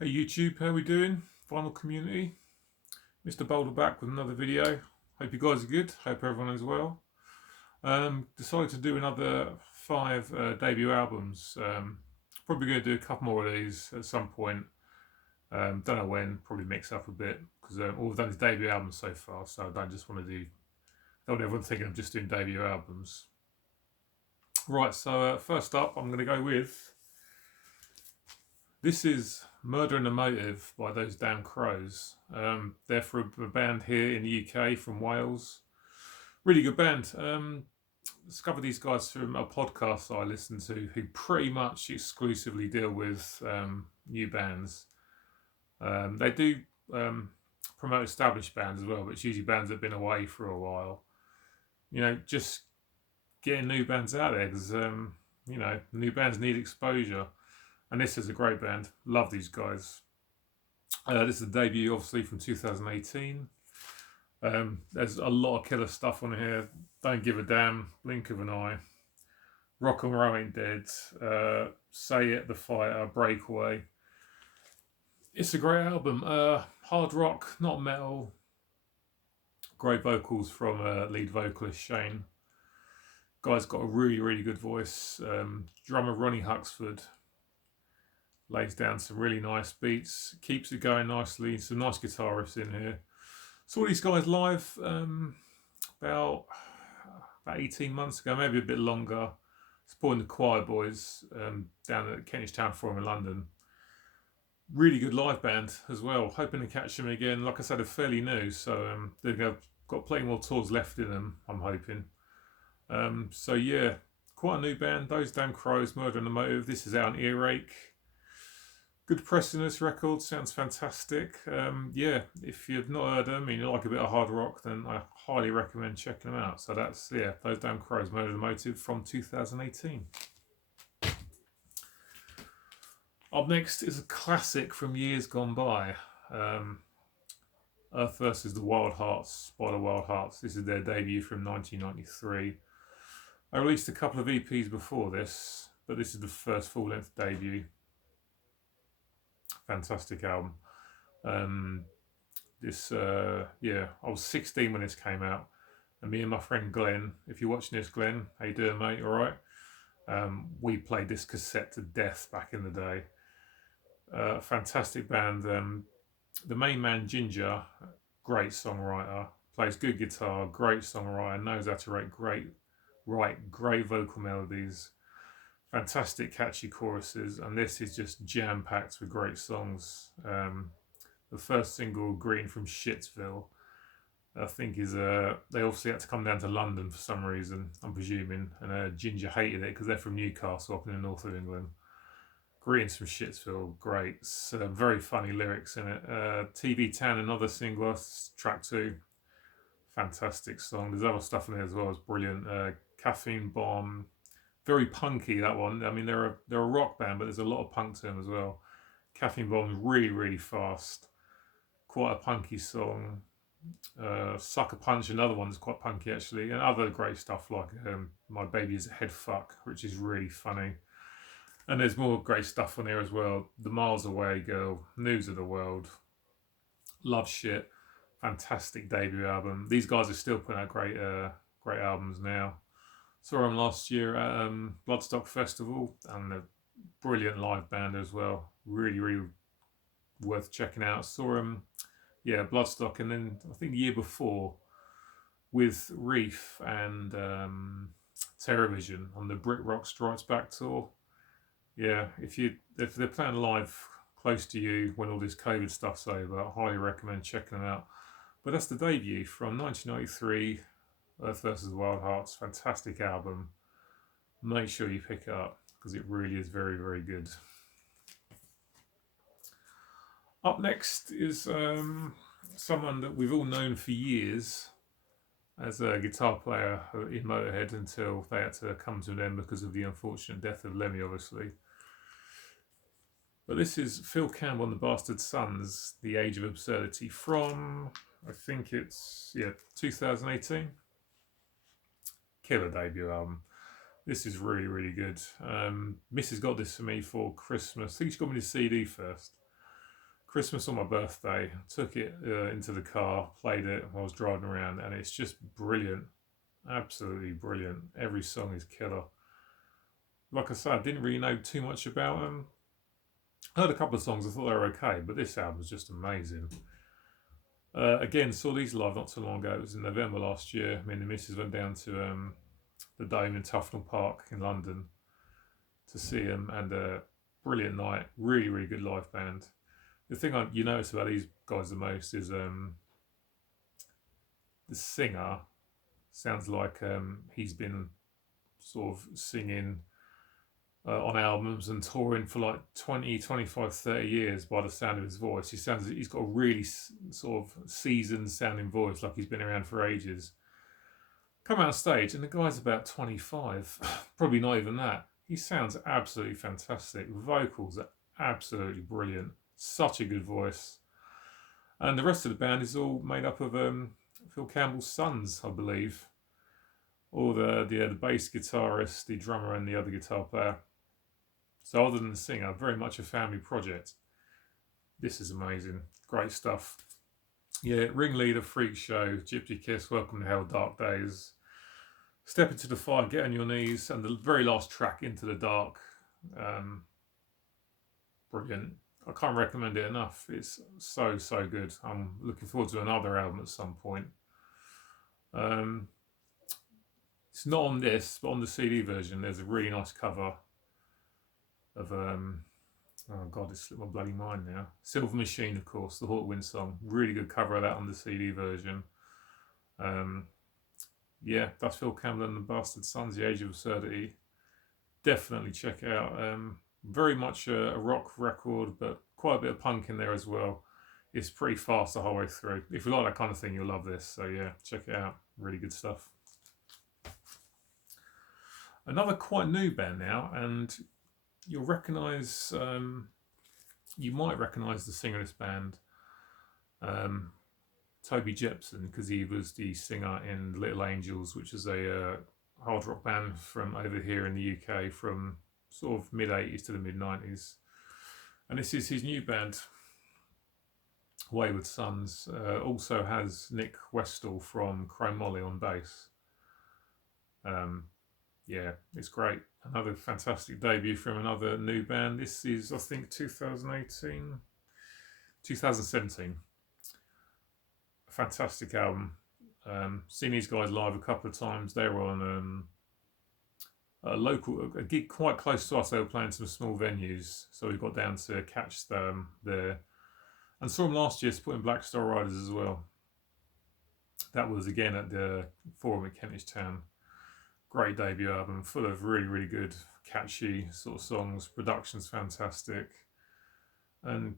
Hey YouTube, how we doing? Final community. Mr. Boulder back with another video. Hope you guys are good. Hope everyone is well. Decided to do another five debut albums. Probably going to do a couple more of these at some point. Don't know when. Probably mix up a bit because all I've done is debut albums so far. So I don't just want to do. Don't want everyone thinking I'm just doing debut albums. Right. So first up, I'm going to go with. This is Murder and the Motive by Those Damn Crows. They're from a band here in the UK from Wales. Really good band. Discovered these guys from a podcast I listen to who pretty much exclusively deal with new bands. They do promote established bands as well, but it's usually bands that have been away for a while. Just getting new bands out there because, new bands need exposure. And this is a great band. Love these guys. This is a debut, obviously, from 2018. There's a lot of killer stuff on here. Don't Give a Damn, Blink of an Eye, Rock and Roll Ain't Dead, Say It, The Fighter, Breakaway. It's a great album. Hard rock, not metal. Great vocals from lead vocalist Shane. Guy's got a really, really good voice. Drummer Ronnie Huxford lays down some really nice beats, keeps it going nicely. Some nice guitarists in here. Saw these guys live about 18 months ago, maybe a bit longer. Supporting the Choir Boys down at Kentish Town Forum in London. Really good live band as well. Hoping to catch them again. Like I said, they're fairly new, so they've got plenty more tours left in them, I'm hoping. So yeah, quite a new band. Those Damn Crows, Murder and the Motive. This is out on Earache. Good press in this record, sounds fantastic. If you've not heard them and you like a bit of hard rock, then I highly recommend checking them out. So that's, Those Damn Crows, Murder and the Motive from 2018. Up next is a classic from years gone by. Earth versus the Wild Hearts by the Wild Hearts. This is their debut from 1993. I released a couple of EPs before this, but this is the first full-length debut. Fantastic album. I was 16 when this came out, and me and my friend Glenn, if you're watching this, Glenn, how you doing, mate? All right. We played this cassette to death back in the day. Fantastic band. The main man Ginger, great songwriter, plays good guitar, great songwriter, knows how to write great vocal melodies. Fantastic catchy choruses, and this is just jam-packed with great songs. The first single, Green from Shitsville, I think is they obviously had to come down to London for some reason, I'm presuming, and Ginger hated it because they're from Newcastle up in the north of England. Greens from Shitsville, great. Very funny lyrics in it. TV Tan, another single, track 2. Fantastic song. There's other stuff in there as well, it's brilliant. Caffeine Bomb, very punky, that one. I mean, they're a rock band, but there's a lot of punk to them as well. Caffeine Bomb's really, really fast. Quite a punky song. Sucker Punch, another one that's quite punky actually. And other great stuff like My Baby Is a Head Fuck, which is really funny. And there's more great stuff on here as well. The Miles Away Girl, News of the World, Love Shit. Fantastic debut album. These guys are still putting out great albums now. Saw them last year at Bloodstock Festival, and a brilliant live band as well. Really, really worth checking out. Saw them, Bloodstock, and then I think the year before with Reef and Terrorvision on the Brit Rock Strikes Back tour. Yeah, if they're playing live close to you when all this COVID stuff's over, I highly recommend checking them out. But that's the debut from 1993. Earth vs. Wild Hearts, fantastic album. Make sure you pick it up because it really is very, very good. Up next is someone that we've all known for years as a guitar player in Motorhead until they had to come to an end because of the unfortunate death of Lemmy, obviously. But this is Phil Campbell and the Bastard Sons, The Age of Absurdity, from, I think it's, 2018. Killer debut album. This is really, really good. Mrs. got this for me for Christmas. I think she got me the CD first. Christmas on my birthday. Took it into the car, played it while I was driving around, and it's just brilliant. Absolutely brilliant. Every song is killer. Like I said, I didn't really know too much about them. I heard a couple of songs, I thought they were okay, but this album was just amazing. Again, saw these live not too long ago. It was in November last year. Me and the missus went down to the Dome in Tufnell Park in London to see them, and brilliant night. Really, really good live band. The thing you notice about these guys the most is the singer sounds like he's been sort of singing on albums and touring for like 20, 25, 30 years by the sound of his voice. He's got a really sort of seasoned sounding voice, like he's been around for ages. Come out on stage and the guy's about 25, probably not even that. He sounds absolutely fantastic. Vocals are absolutely brilliant. Such a good voice. And the rest of the band is all made up of Phil Campbell's sons, I believe. Or the bass guitarist, the drummer, and the other guitar player. So other than the singer, very much a family project. This is amazing. Great stuff. Yeah, Ringleader, Freak Show, Gypsy Kiss, Welcome to Hell, Dark Days, Step Into the Fire, Get on Your Knees, and the very last track, Into the Dark. Brilliant. I can't recommend it enough. It's so, so good. I'm looking forward to another album at some point. It's not on this, but on the CD version, there's a really nice cover of oh god, it's slipped my bloody mind now. Silver Machine, of course, the Hawkwind song. Really good cover of that on the CD version. Yeah, that's Phil Campbell and the Bastard Sons, The Age of Absurdity. Definitely check it out. Very much a rock record, but quite a bit of punk in there as well. It's pretty fast the whole way through. If you like that kind of thing, you'll love this. So yeah, check it out. Really good stuff. Another quite new band now, and you'll recognise, you might recognise the singer of this band, Toby Jepson, because he was the singer in Little Angels, which is a hard rock band from over here in the UK from sort of mid-80s to the mid-90s. And this is his new band, Wayward Sons. Also has Nick Westall from Chrome Molly on bass. Yeah, it's great. Another fantastic debut from another new band. This is, I think, 2017. A fantastic album. Seen these guys live a couple of times. They were on a gig quite close to us. They were playing some small venues, so we got down to catch them there. And saw them last year supporting Black Star Riders as well. That was again at the Forum at Kentish Town. Great debut album, full of really, really good, catchy sort of songs. Production's fantastic. And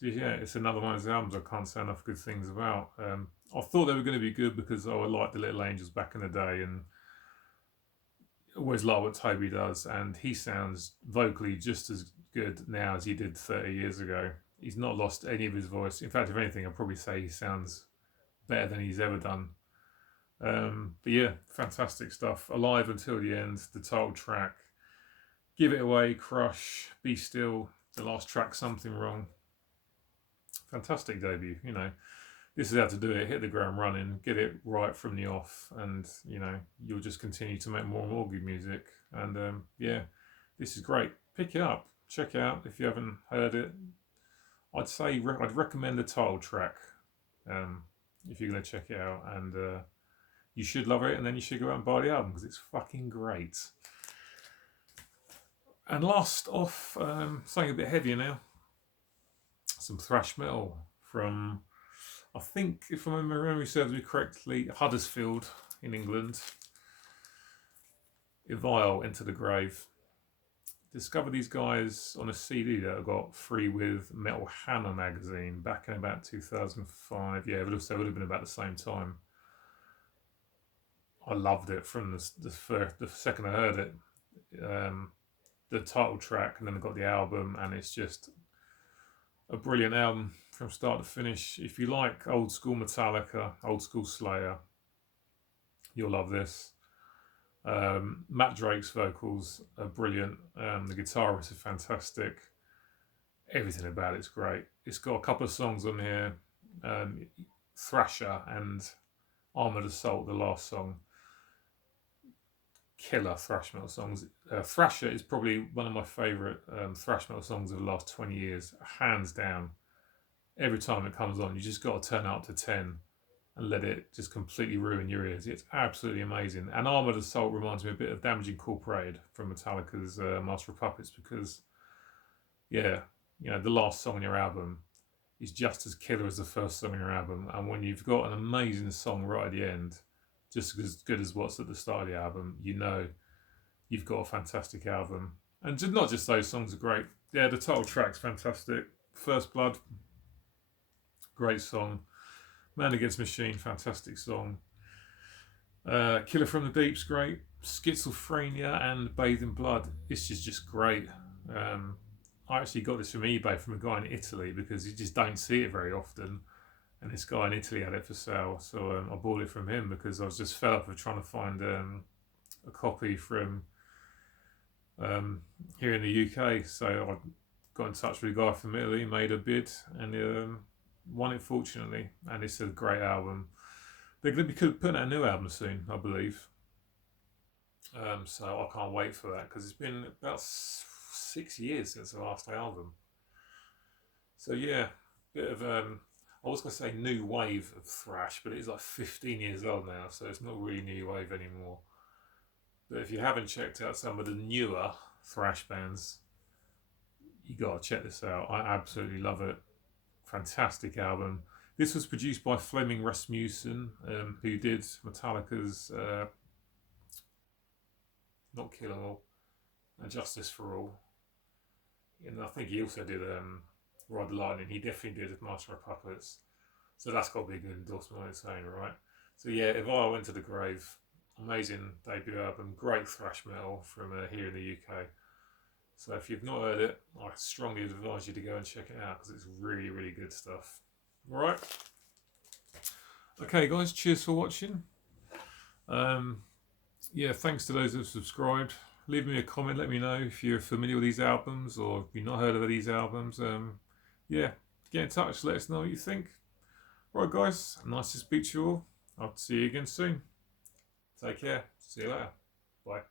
yeah, it's another one of those albums I can't say enough good things about. I thought they were going to be good because I liked the Little Angels back in the day and always like what Toby does. And he sounds vocally just as good now as he did 30 years ago. He's not lost any of his voice. In fact, if anything, I'd probably say he sounds better than he's ever done. But yeah, fantastic stuff. Alive Until the End, the title track, Give It Away, Crush, Be Still, the last track, Something Wrong. Fantastic debut, you know. This is how to do it, hit the ground running, get it right from the off, and you know, you'll just continue to make more and more good music. And yeah, this is great. Pick it up, check it out if you haven't heard it. I'd say I'd recommend the title track if you're going to check it out, and you should love it, and then you should go out and buy the album because it's fucking great. And last off, something a bit heavier now. Some thrash metal from, I think, if my memory serves me correctly, Huddersfield in England. Evile, Enter the Grave. Discovered these guys on a CD that I got free with Metal Hammer magazine back in about 2005. Yeah, it would have been about the same time. I loved it from the second I heard it. The title track, and then I got the album, and it's just a brilliant album from start to finish. If you like old school Metallica, old school Slayer, you'll love this. Matt Drake's vocals are brilliant. The guitarists are fantastic. everything about it's great. It's got a couple of songs on here, Thrasher and Armored Assault, the last song. Killer thrash metal songs. Thrasher is probably one of my favourite thrash metal songs of the last 20 years, hands down. Every time it comes on, you just got to turn it up to 10 and let it just completely ruin your ears. It's absolutely amazing. And Armored Assault reminds me a bit of Damage Incorporated from Metallica's Master of Puppets, because, yeah, you know, the last song on your album is just as killer as the first song on your album. And when you've got an amazing song right at the end, just as good as what's at the start of the album, you know you've got a fantastic album. And not just those songs are great. Yeah, the title track's fantastic. First Blood, great song. Man Against Machine, fantastic song. Killer from the Deep's great. Schizophrenia and Bathed in Blood, this is just great. I actually got this from eBay from a guy in Italy, because you just don't see it very often. And this guy in Italy had it for sale, so I bought it from him because I was just fed up of trying to find a copy from here in the UK. So I got in touch with a guy from Italy, made a bid, and won it, fortunately. And it's a great album. They're going to be putting out a new album soon, I believe. So I can't wait for that, because it's been about 6 years since the last album. So yeah, bit of I was going to say new wave of thrash, but it's like 15 years old now, so it's not really new wave anymore. But if you haven't checked out some of the newer thrash bands, you got to check this out. I absolutely love it. Fantastic album. This was produced by Flemming Rasmussen, who did Metallica's not Kill 'Em All, and Justice for All. And I think he also did Ride the Lightning. He definitely did Master of Puppets. So that's got to be a good endorsement on its own, right? So yeah, If I Went to the Grave, amazing debut album, great thrash metal from here in the UK. So if you've not heard it, I strongly advise you to go and check it out, because it's really, really good stuff. Alright. Okay guys, cheers for watching. Yeah, thanks to those who have subscribed. Leave me a comment, let me know if you're familiar with these albums, or if you've not heard of these albums. Yeah, get in touch, let us know what you think. Right guys, nice to speak to you all. I'll see you again soon. Take care. See you later. Bye.